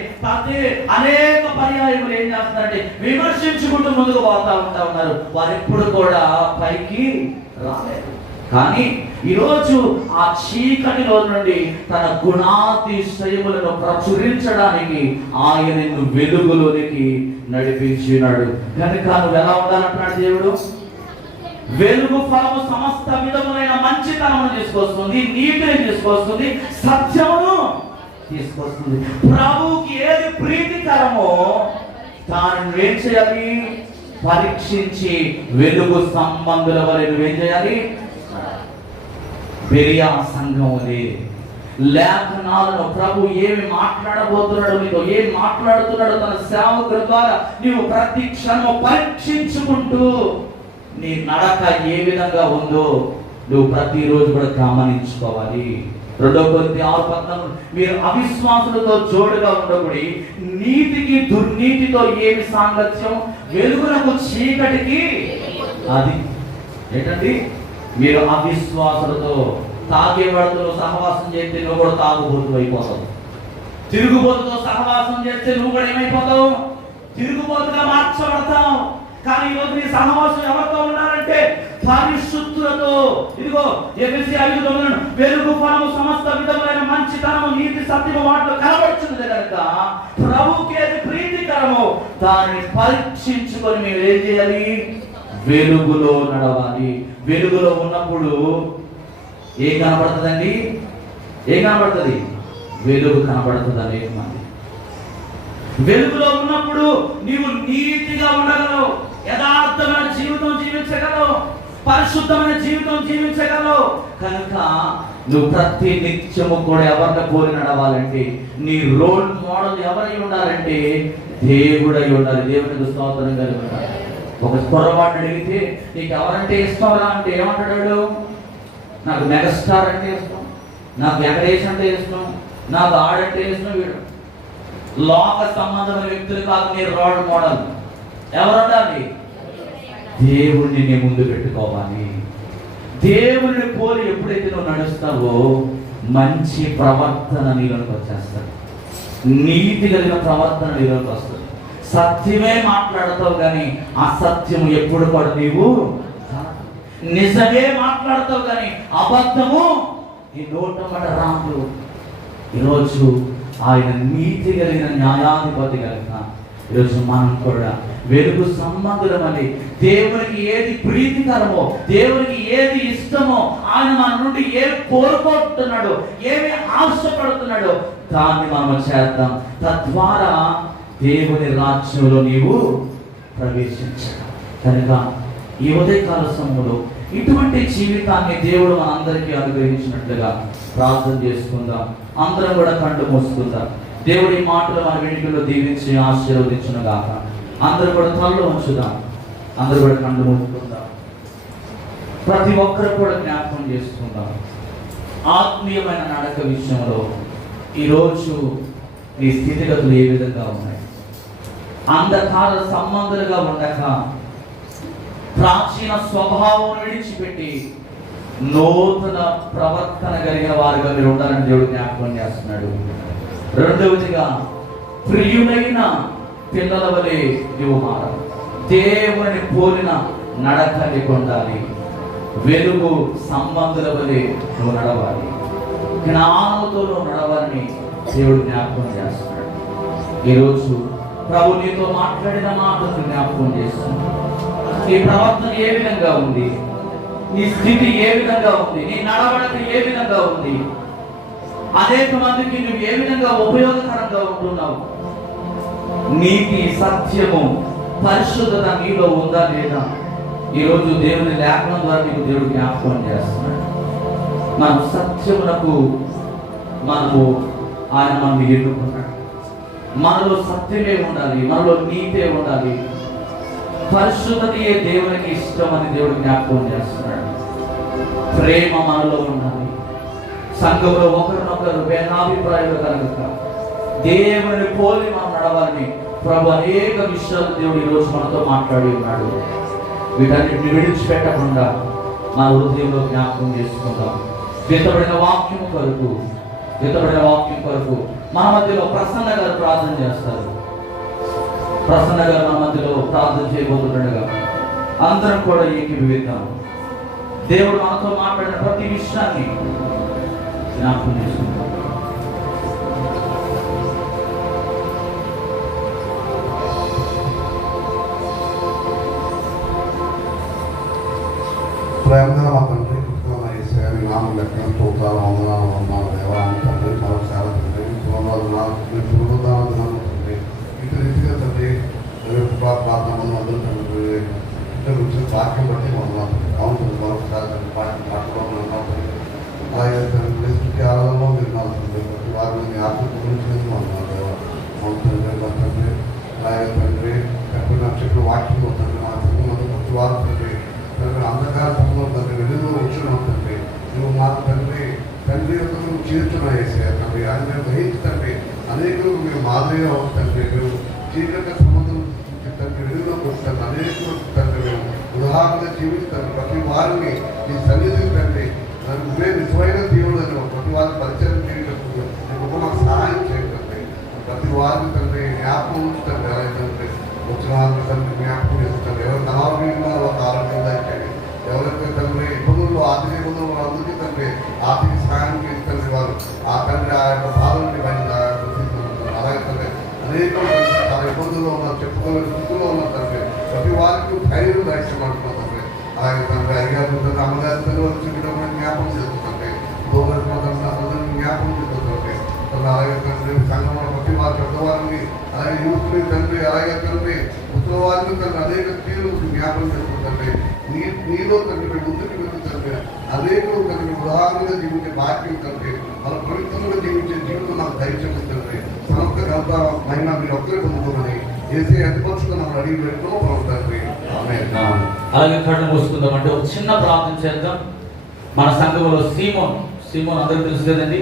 అనేక పర్యాయములు ఏం చేస్తున్నారంటే విమర్శించుకుంటూ ముందుకు పోతా ఉన్నారు. వారు ఎప్పుడు కూడా పైకి రాలేదు. కానీ ఈరోజు ఆ చీకటిలో నుండి తన గుణాతిశయములను ప్రచురించడానికి ఆయన వెలుగులోనికి నడిపించినాడు. కనుక నువ్వు ఎలా ఉండాలంటున్నాడు దేవుడు? వెలుగు ఫలము సమస్త విధములైన మంచితనమును తీసుకొస్తుంది, నీతిని తీసుకొస్తుంది, సత్యమును తీసుకొస్తుంది. ప్రభువుకి ఏది ప్రీతికరమో దాన్ని నువ్వేం చేయాలి? పరీక్షించి వెలుగు సంబంధుల వలె నువ్వేం చేయాలి? బెరియా సంఘములే లేఖనాలను ప్రభు ఏమి మాట్లాడబోతున్నాడో, నీతో ఏం మాట్లాడుతున్నాడో తన సేవకుల ద్వారా నీవు ప్రతి క్షణము పరీక్షించుకుంటూ నీ నడక ఏ విధంగా ఉందో నువ్వు ప్రతిరోజు కూడా గమనించుకోవాలి. 2 కొరింథీ 6:14 మీరు అవిశ్వాసులతో జోడుగా ఉండకూడి, నీతికి దుర్నీతితో ఏమి సాంగత్యం, వెలుగునకు చీకటికి అది ఏంటండి? మీరు అవిశ్వాసులతో తాగేవాడితో సహవాసం చేస్తే నువ్వు కూడా తాగుబోతు అయిపోతావు. తిరుగుబోతుతో సహవాసం చేస్తే నువ్వు కూడా ఏమైపోతావు? తిరుగుబోతుగా మార్చబడతావు. కానీ ఈరోజు నీ సహవాసం ఎవరితో ఉన్నారంటే పరిశుద్ధులతో. ఇదిగో ఎఫెసీ 5:9 వెలుగు ఫలము సమస్త విధములైన మంచితనము, నీతి, సత్యము వాటిలో కనబడుచున్నది కనుక ప్రభువుకి ఏది ప్రీతికరమో దాన్ని పరీక్షించుకొని మేము ఏం చేయాలి? వెలుగులో నడవాలి. వెలుగులో ఉన్నప్పుడు ఏం కనబడుతుందండి? ఏం కనబడుతుంది? వెలుగు కనబడుతుంది. అనేక మంది వెలుగులో ఉన్నప్పుడు నీవు నీతిగా ఉండగలవు, యథార్థమైన జీవితం జీవించగలవు, పరిశుద్ధమైన జీవితం జీవించగలవు. కనుక నువ్వు ప్రతి నిత్యము కూడా ఎవరిని పోలి నడవాలంటే నీ రోల్ మోడల్ ఎవరై ఉండాలంటే దేవుడై ఉండాలి. దేవునికి స్తోత్రం కలుగుతాడు. ఒక కుర్రవాడిని అడిగితే నీకు ఎవరంటే ఇష్టం రా అంటే ఏమంటాడు? నాకు మెగాస్టార్ అంటే ఇష్టం, నాకు వెంకటేష్ అంటే ఇష్టం, నాకు ఆడంటే ఇష్టం. వీడు లోక సంబంధమైన వ్యక్తులు కాదు నీ రోల్ మోడల్. ఎవరు ఉండాలి? దేవుణ్ణి నీ ముందు పెట్టుకోవాలి. దేవుని పోలి ఎప్పుడైతే నువ్వు నడుస్తావో మంచి ప్రవర్తన నీలోకి వచ్చేస్తాడు, నీతి కలిగిన ప్రవర్తన నీలోకి వస్తుంది. సత్యమే మాట్లాడతావు కానీ అసత్యము ఎప్పుడు కూడా నీవు, నిజమే మాట్లాడతావు కానీ అబద్ధము నీ నోట మాట రాదు. ఈరోజు ఆయన నీతి కలిగిన న్యాయాధిపతి కనుక ఈరోజు మనం కూడా వెలుగు సంబంధులమని దేవునికి ఏది ప్రీతికరమో, దేవునికి ఏది ఇష్టమో, ఆయన మన నుండి ఏమి కోరుకుంటున్నాడో, ఏమి ఆశపడుతున్నాడో దాన్ని మనం చేద్దాం. తద్వారా దేవుని రాజ్యంలో నీవు ప్రవేశించాలి. కనుక ఈ ఉదయకాల సమయంలో ఇటువంటి జీవితాన్ని దేవుడు మనందరికీ అనుగ్రహించినట్లుగా ప్రార్థన చేసుకుందాం. అందరం కూడా కళ్ళు మూసుకుందాం. దేవుడి మాటలు మన వెనుకలో దీవించి ఆశీర్వదించును గాక. అందరూ కూడా తలలో ఉంచుదాం. అందరూ కూడా కళ్ళు మూసుకుందాం. ప్రతి ఒక్కరు కూడా జ్ఞాపకం చేసుకుందాం. ఆత్మీయమైన నడక విషయంలో ఈరోజు నీ స్థితిగతులు ఏ విధంగా ఉన్నాయి? అంధకార సంబంధులుగా ఉండక ప్రాచీన స్వభావం విడిచిపెట్టి నూతన ప్రవర్తన కలిగిన వారుగా మీరు ఉండాలని దేవుడు జ్ఞాపకం చేస్తున్నాడు. రెండవదిగా ప్రియులైన పిల్లల వలె నువ్వు మారాలి. దేవుని పోలిన నడక నీకు ఉండాలి. వెలుగు సంబంధుల వలె నువ్వు నడవాలి. జ్ఞానంతో నువ్వు నడవాలని దేవుడు జ్ఞాపకం చేస్తున్నాడు. ఈరోజు ప్రభు నీతో మాట్లాడిన మాటలను జ్ఞాపకం చేస్తున్నాడు. నీ ప్రవర్తన ఏ విధంగా ఉంది? నీ స్థితి ఏ విధంగా ఉంది? నీ నడవడిక ఏ విధంగా ఉంది? అనేక మందికి నువ్వు ఏ విధంగా ఉపయోగకరంగా ఉంటున్నావు? నీతి, సత్యము, పరిశుద్ధత నీలో ఉందా లేదా? ఈరోజు దేవుని లేఖనం ద్వారా నీకు దేవుడు జ్ఞాపకం చేస్తున్నాడు. మనం సత్యమునకు ఆయన మనల్ని ఎన్నుకున్నాడు. మనలో సత్యమే ఉండాలి, మనలో నీతే ఉండాలి, పరిశుద్ధతయే దేవునికి ఇష్టం అని దేవుడు జ్ఞాపకం చేస్తున్నాడు. ప్రేమ మనలో ఉండాలి. సంఘంలో ఒకరినొకరు భేదాభిప్రాయాలు కలగక దేవుని పోలి మనం నడవాలని ప్రభు అనేక విషయాలు దేవుడు ఈరోజు మనతో మాట్లాడి ఉన్నాడు. వీటన్నిటిని విడిచిపెట్టకుండా మన హృదయంలో జ్ఞాపకం చేసుకుందాం. విత్తబడిన వాక్యం కొరకు మన మధ్యలో ప్రసన్న గారు ప్రార్థన చేస్తారు. ప్రసన్న గారు మన మధ్యలో ప్రార్థన చేయబోతుండగా అందరం కూడా ఏకీభవిద్దాం. దేవుడు మనతో మాట్లాడిన ప్రతి విషయాన్ని జ్ఞాపకం చేసుకుంటాం. ప్రేమగా మా తండ్రి మీ నామం లెక్కన చూడాలి వందనాలు వందనాలు దేవాలని తండ్రి మరొకసారి తండ్రి తండ్రి ఇటు రీతిగా తండ్రి ప్రార్థన అందరూ తండ్రి ఇద్దరు వచ్చిన వాక్యం బట్టి వందనాలు అవుతుంది. మరొకసారి తండ్రి మాట్లాడుతున్నాం. అలాగే తండ్రి ఆరాధనలో మీరు నాకు తండ్రి ప్రతి వారిని మీ ఆత్మ గురించి వందనాలు దేవా తండ్రి. అలాగే తండ్రి చెప్పిన వాక్యంలో తండ్రి మా తండ్రి ప్రతి వారు తండ్రి అంధకారంలో తండ్రి వెలుగులో వచ్చినాం తండ్రి. నువ్వు మాకు తండ్రి యొక్క నువ్వు చేస్తున్నా వేసే తండ్రి ఆయన మేము గ్రహించి తండ్రి అనేకులు మేము మాదిరిగా తండ్రి మేము చీకటి సంబంధం తండ్రి వెలుగులోకి వస్తాను అనేకులు తండ్రి మేము ఉదాహరణగా జీవిస్తాను. ప్రతి వారిని నీ సన్నిధికి తండ్రి నువ్వే నిజమైన దేవుడు అని ప్రతి వారిని పరిచయం చేయటప్పుడు నీకు మాకు సహాయం చేయండి. ప్రతి వారిని తండ్రి జ్ఞాపకం ఉంచుతండి. అలాగే తండ్రి వచ్చిన వారిని తండ్రి జ్ఞాపకం చేస్తాను. ఎవరు అనారోగ్యంగా ఒక ఆరోగ్యం దాకండి. ఎవరైతే తండ్రి ఇబ్బందులు ఆర్థిక ఇబ్బందులు అందుకే తండ్రి ఆర్థిక సహాయం చేస్తుంది వారు ఆ తండ్రి ఆ యొక్క బాధల్ని అలాగే తండ్రి అనేక చాలా ఇబ్బందుల్లో ఉన్నారు, చెప్పుకోలేని స్థితిలో ఉన్న తండ్రి ప్రతి వారికి ధైర్యం దయచేయమంటున్నాం తండ్రి. అలాగే తండ్రి అయ్యారు తండ్రి అమ్మగారి తండ్రి వచ్చి జ్ఞాపకం చేస్తుందండి. దోమని జ్ఞాపకం చేస్తుందండి. అలాగే తండ్రి సంఘంలో ప్రతి వారి పెద్దవారిని అలాగే యూత్ని తండ్రి అలాగే తండ్రి ఉత్తరవారిని తండ్రి అనేక తీరు జ్ఞాపకం చేస్తుందండి. నీలో తండ్రి మేము ముందుకు వెళ్ళి తండ్రి అనేకులు తండ్రి ఉదాహరణగా జీవించే భాగ్యం తండ్రి వాళ్ళ పవిత్రంగా జీవించే జీవితం నాకు దయచేసి తండ్రి సమస్త గంట మైనా మీరు ఒక్కరే పొందుకోమని ఏసీ ఎంతపరుచుగా మనం అడిగి పెట్టుకో తండ్రి. అలాగే కళ్ళు మూసుకుందాం. అంటే ఒక చిన్న ప్రార్థన చేద్దాం. మన సంఘంలో సీమోన్ అందరికీ తెలుసు కదండి.